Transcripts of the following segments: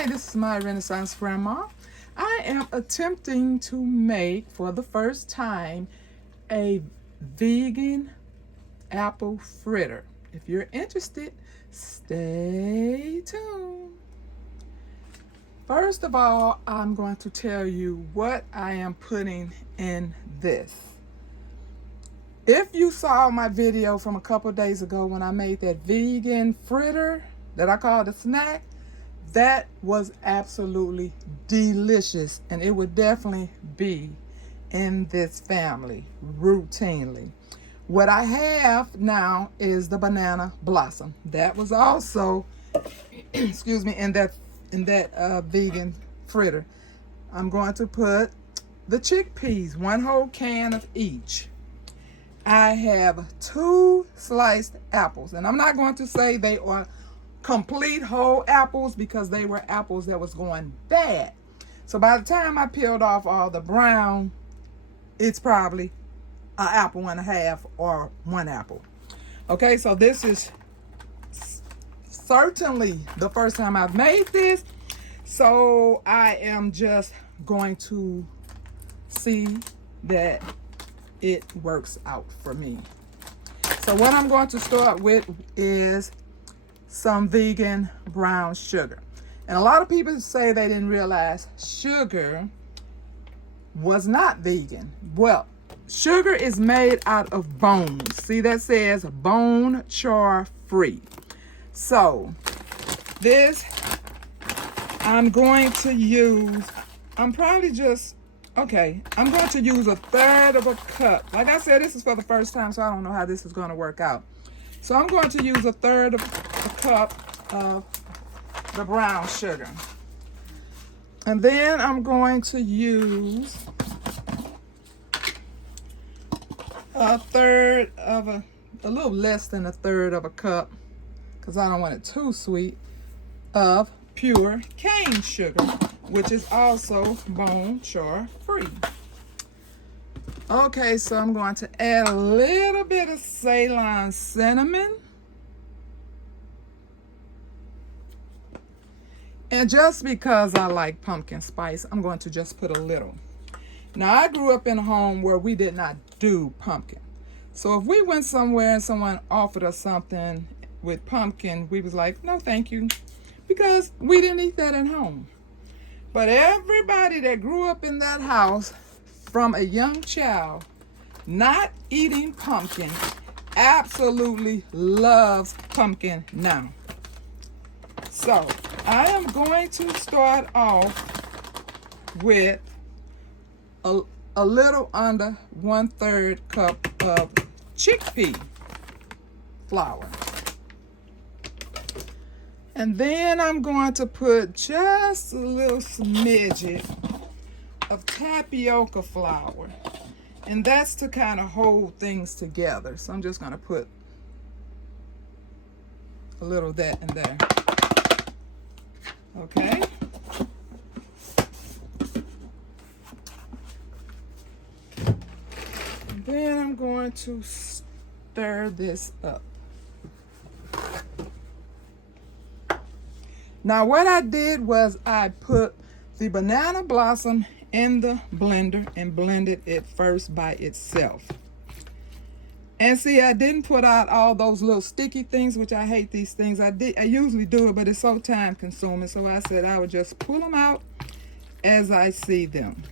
Hi, this is my Renaissance Grandma. I am attempting to make, for the first time, a vegan apple fritter. If you're interested, stay tuned. First of all, I'm going to tell you what I am putting in this. If you saw my video from a couple days ago when I made that vegan fritter that I called a snack, that was absolutely delicious, and it would definitely be in this family routinely. What I have now is the banana blossom. That was also, excuse me, in that vegan fritter. I'm going to put the chickpeas, 1 whole can of each. I have 2 sliced apples, and I'm not going to say they are complete whole apples because they were apples that was going bad. So by the time I peeled off all the brown, it's probably an apple and a half or 1 apple. Okay, so this is certainly the first time I've made this, so I am just going to see that it works out for me. So what I'm going to start with is some vegan brown sugar. And a lot of people say they didn't realize sugar was not vegan. Well, sugar is made out of bones. See, that says bone char free. So this I'm going to use, I'm going to use 1/3 of a cup. Like I said, this is for the first time, so I don't know how this is going to work out. So I'm going to use 1/3 of a cup of the brown sugar. And then I'm going to use 1/3 of a little less than 1/3 of a cup, because I don't want it too sweet, of pure cane sugar, which is also bone char free. Okay, so I'm going to add a little bit of Ceylon cinnamon. And just because I like pumpkin spice, I'm going to just put a little. Now, I grew up in a home where we did not do pumpkin. So if we went somewhere and someone offered us something with pumpkin, we was like, no, thank you, because we didn't eat that at home. But everybody that grew up in that house from a young child not eating pumpkin absolutely loves pumpkin now. So I am going to start off with a little under 1/3 cup of chickpea flour. And then I'm going to put just a little smidget of tapioca flour. And that's to kind of hold things together. So I'm just going to put a little of that in there. Okay. And then I'm going to stir this up. Now what I did was I put the banana blossom in the blender and blended it first by itself. And see, I didn't put out all those little sticky things, which I hate these things. I usually do it, but it's so time consuming. So I said I would just pull them out as I see them.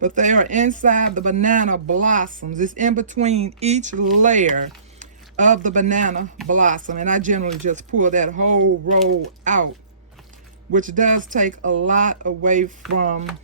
But they are inside the banana blossoms. It's in between each layer of the banana blossom. And I generally just pull that whole roll out, which does take a lot away from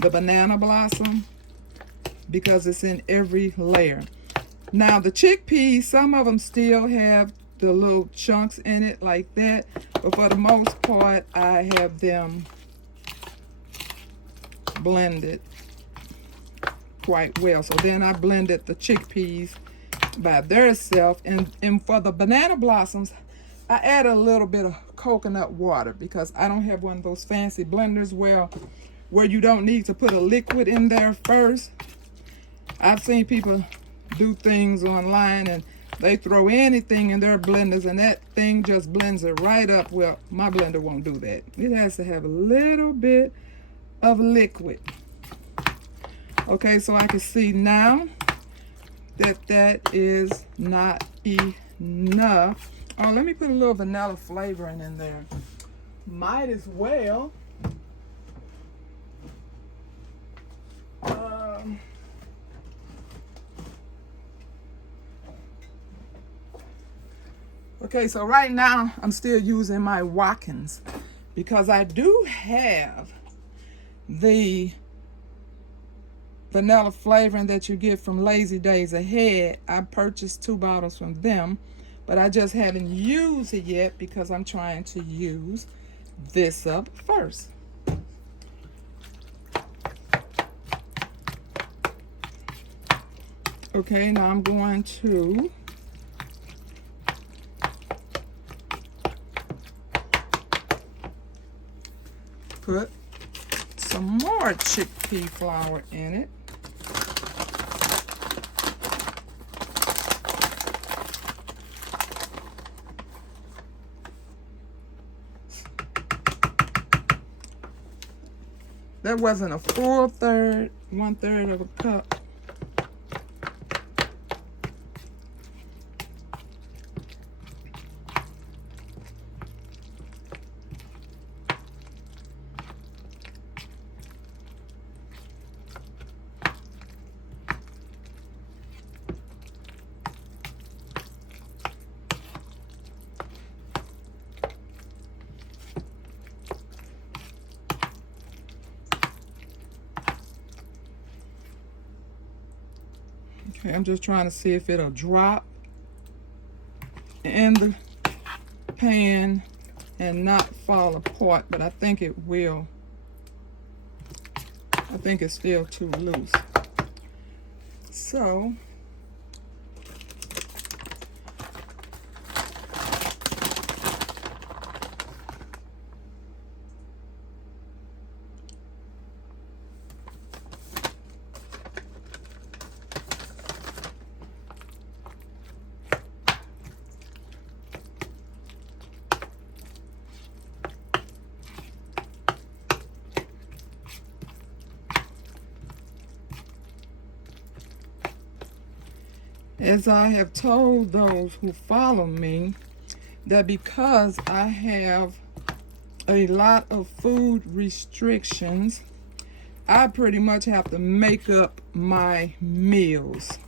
the banana blossom because it's in every layer. Now the chickpeas, some of them still have the little chunks in it like that. But for the most part, I have them blended quite well. So then I blended the chickpeas by themselves, and for the banana blossoms I add a little bit of coconut water because I don't have one of those fancy blenders where you don't need to put a liquid in there first. I've seen people do things online and They throw anything in their blenders and that thing just blends it right up. Well, my blender won't do that. It has to have a little bit of liquid. Okay, so I can see now that that is not enough. Oh, let me put a little vanilla flavoring in there. Might as well. Okay, so right now I'm still using my Watkins because I do have the vanilla flavoring that you get from Lazy Days Ahead. I purchased 2 bottles from them, but I just haven't used it yet because I'm trying to use this up first. Okay, now I'm going to put some more chickpea flour in it. That wasn't a full third, 1/3 of a cup. Okay, I'm just trying to see if it'll drop in the pan and not fall apart, but I think it will. I think it's still too loose. So, as I have told those who follow me, that because I have a lot of food restrictions, I pretty much have to make up my meals.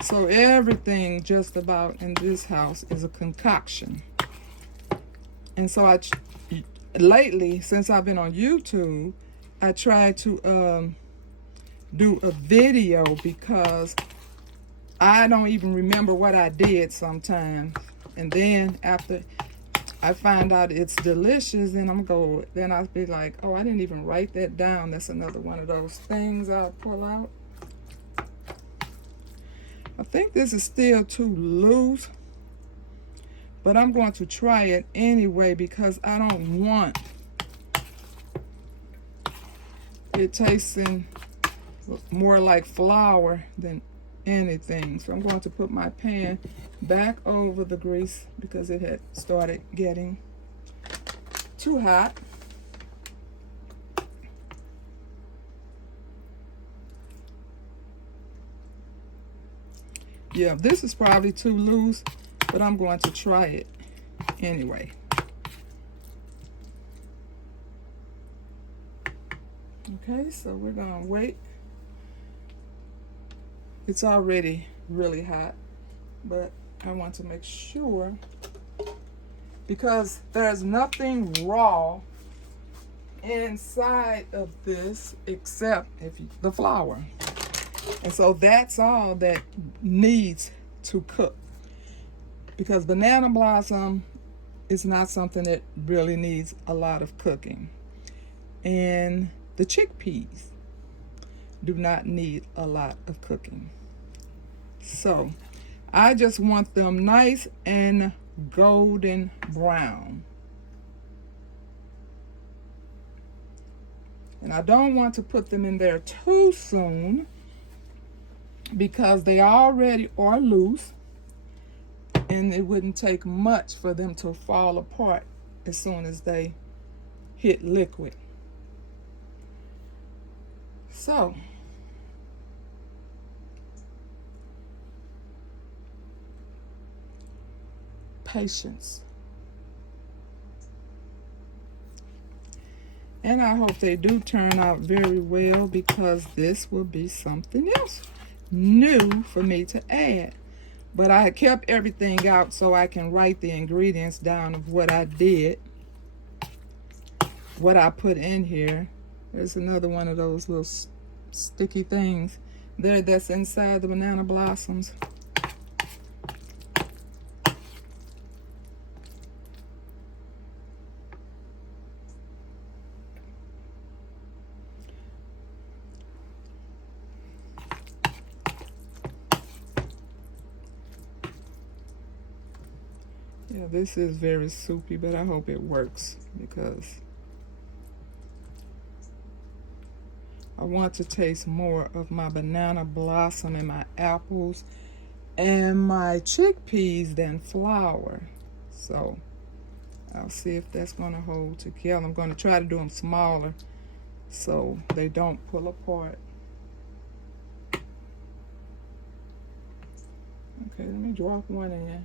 So everything just about in this house is a concoction. And so lately, since I've been on YouTube, I try to do a video because I don't even remember what I did sometimes. And then after I find out it's delicious, then then I'll be like, oh, I didn't even write that down. That's another one of those things I'll pull out. I think this is still too loose, but I'm going to try it anyway because I don't want it tasting more like flour than anything. So I'm going to put my pan back over the grease because it had started getting too hot. Yeah, this is probably too loose, but I'm going to try it anyway. Okay, so we're gonna wait. It's already really hot, but I want to make sure because there's nothing raw inside of this except the flour. And so that's all that needs to cook. Because banana blossom is not something that really needs a lot of cooking. And the chickpeas do not need a lot of cooking. So I just want them nice and golden brown. And I don't want to put them in there too soon because they already are loose. and it wouldn't take much for them to fall apart as soon as they hit liquid. So patience. And I hope they do turn out very well, because this will be something else new for me to add. But I kept everything out so I can write the ingredients down of what I did, what I put in here. There's another one of those little sticky things there that's inside the banana blossoms. Yeah, this is very soupy, but I hope it works, because I want to taste more of my banana blossom and my apples and my chickpeas than flour. So I'll see if that's going to hold together. I'm going to try to do them smaller so they don't pull apart. Okay, let me drop one in.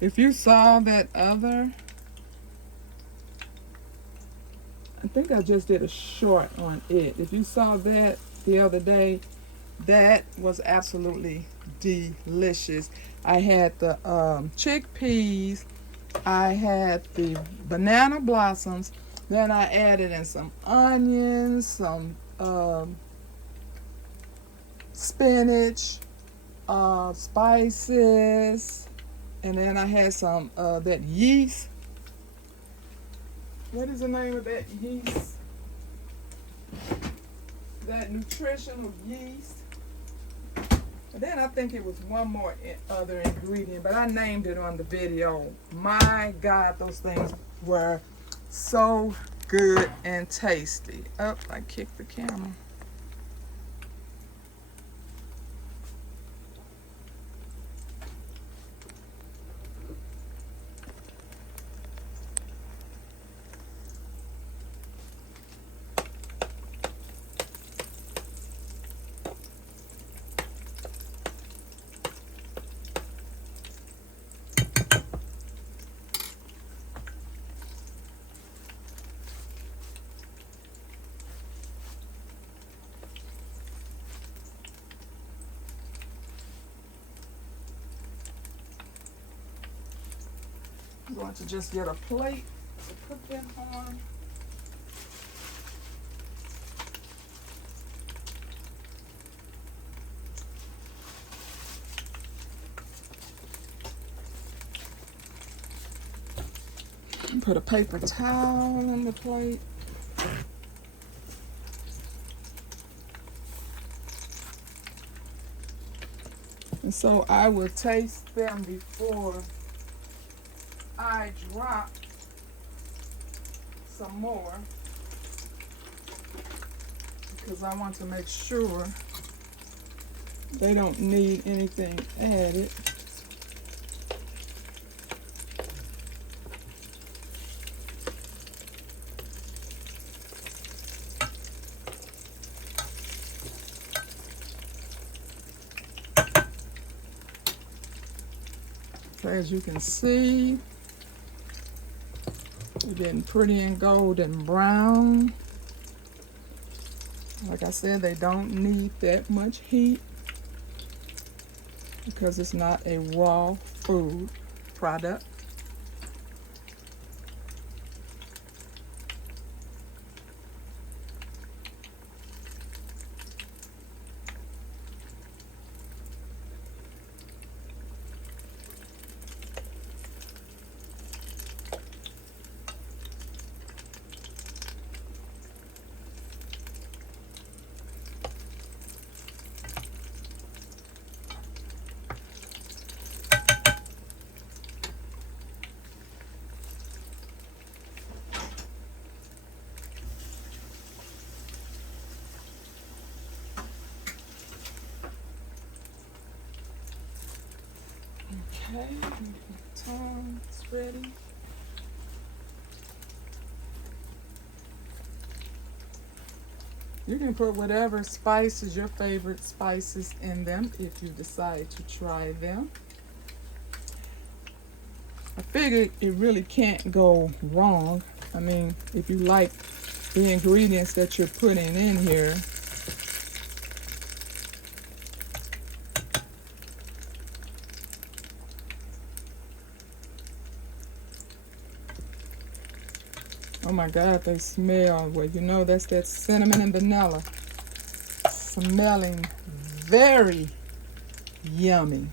If you saw that other, I think I just did a short on it. If you saw that the other day, that was absolutely delicious. I had the chickpeas, I had the banana blossoms, then I added in some onions, some spinach, spices, and then I had some that yeast. What is the name of that yeast? That nutritional yeast. And then I think it was one more other ingredient, but I named it on the video. My God, those things were so good and tasty. Oh, I kicked the camera. I'm going to just get a plate to put them on. And put a paper towel on the plate. And so I will taste them before I drop some more, because I want to make sure they don't need anything added. So as you can see, they're getting pretty and golden brown. Like I said, they don't need that much heat because it's not a raw food product. Okay, tongs ready. You can put whatever spices, your favorite spices, in them if you decide to try them. I figured it really can't go wrong. I mean, if you like the ingredients that you're putting in here. Oh my God, they smell. Well, you know that's that cinnamon and vanilla. Smelling very yummy.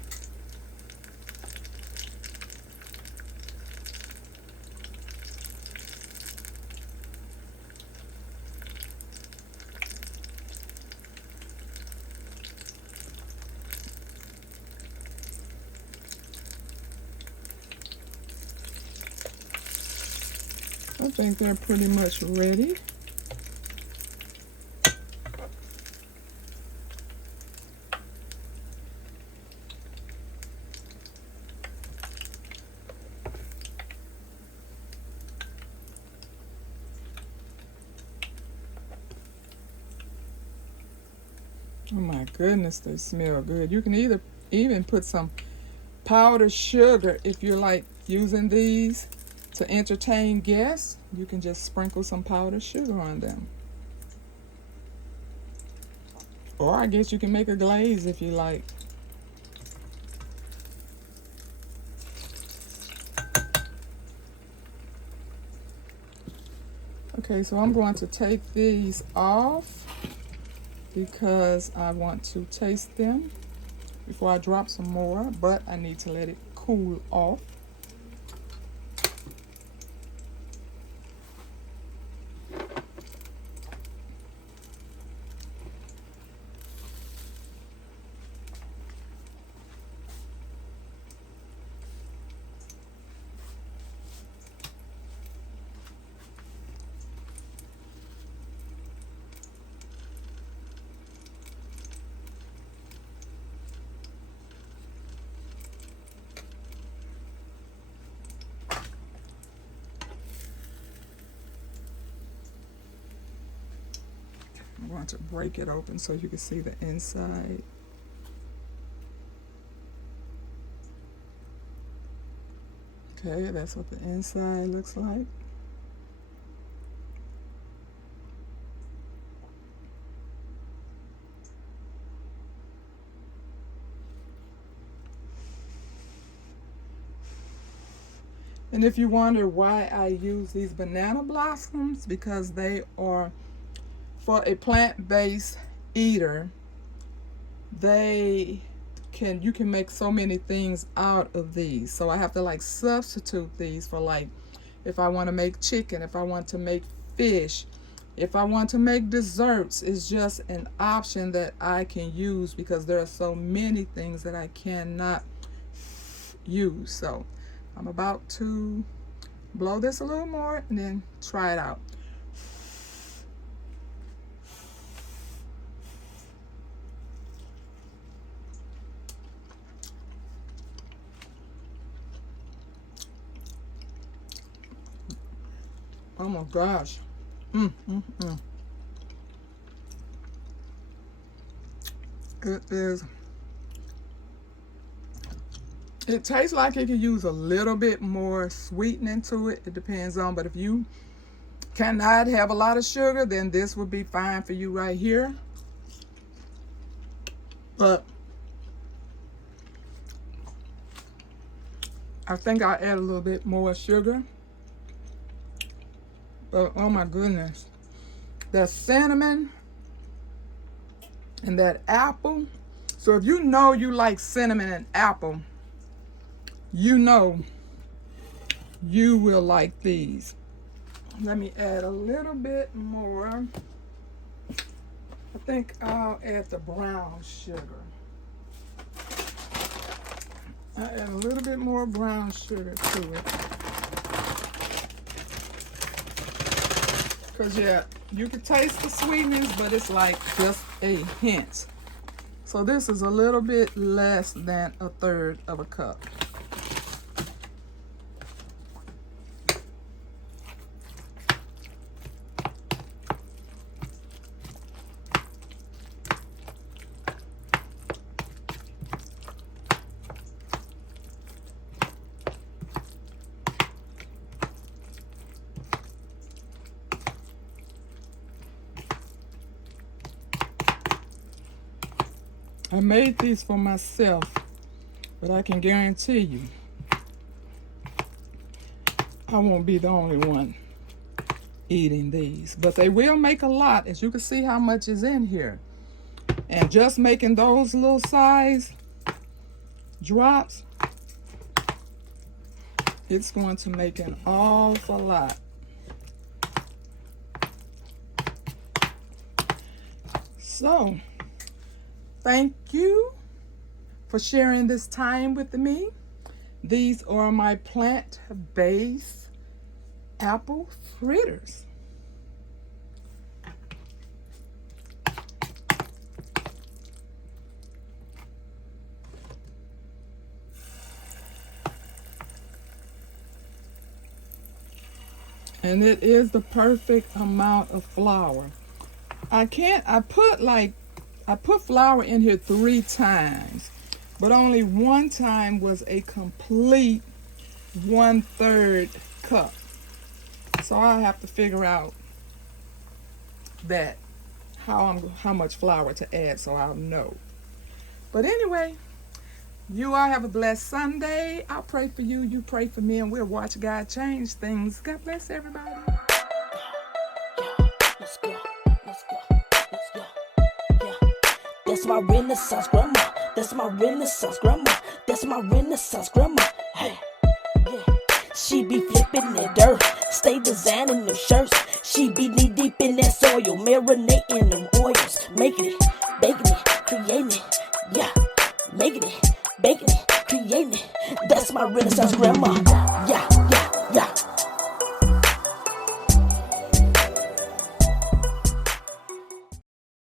I think they're pretty much ready. Oh my goodness, they smell good. You can even put some powdered sugar if you like using these to entertain guests. You can just sprinkle some powdered sugar on them. Or I guess you can make a glaze if you like. Okay, so I'm going to take these off because I want to taste them before I drop some more, but I need to let it cool off. I'm going to break it open so you can see the inside. Okay, that's what the inside looks like. And if you wonder why I use these banana blossoms, because they are for a plant-based eater. You can make so many things out of these. So I have to like substitute these for, like, if I want to make chicken, if I want to make fish, if I want to make desserts. It's just an option that I can use because there are so many things that I cannot use. So I'm about to blow this a little more and then try it out. Oh my gosh. It tastes like it could use a little bit more sweetening to it. It depends on, but if you cannot have a lot of sugar, then this would be fine for you right here. But I think I'll add a little bit more sugar. But oh my goodness, that cinnamon and that apple. So if you know you like cinnamon and apple, you know you will like these. Let me add a little bit more. I think I'll add the brown sugar. I add a little bit more brown sugar to it. Because, yeah, you can taste the sweetness, but it's like just a hint. So this is a little bit less than 1/3 of a cup. I made these for myself, but I can guarantee you I won't be the only one eating these. But they will make a lot, as you can see how much is in here. And just making those little size drops, it's going to make an awful lot. So, thank you for sharing this time with me. These are my plant-based apple fritters. And it is the perfect amount of flour. I put flour in here 3 times, but only one time was a complete 1/3 cup. So I have to figure out that how much flour to add so I'll know. But anyway, you all have a blessed Sunday. I'll pray for you, you pray for me, and we'll watch God change things. God bless everybody. Let's go. Yeah. That's my Renaissance grandma. That's my Renaissance grandma. That's my Renaissance grandma. Hey, yeah. She be flipping that dirt, stay designing them shirts. She be knee deep in that soil, marinating them oils, making it, baking it, creating it. Yeah, making it, baking it, creating it. That's my Renaissance grandma.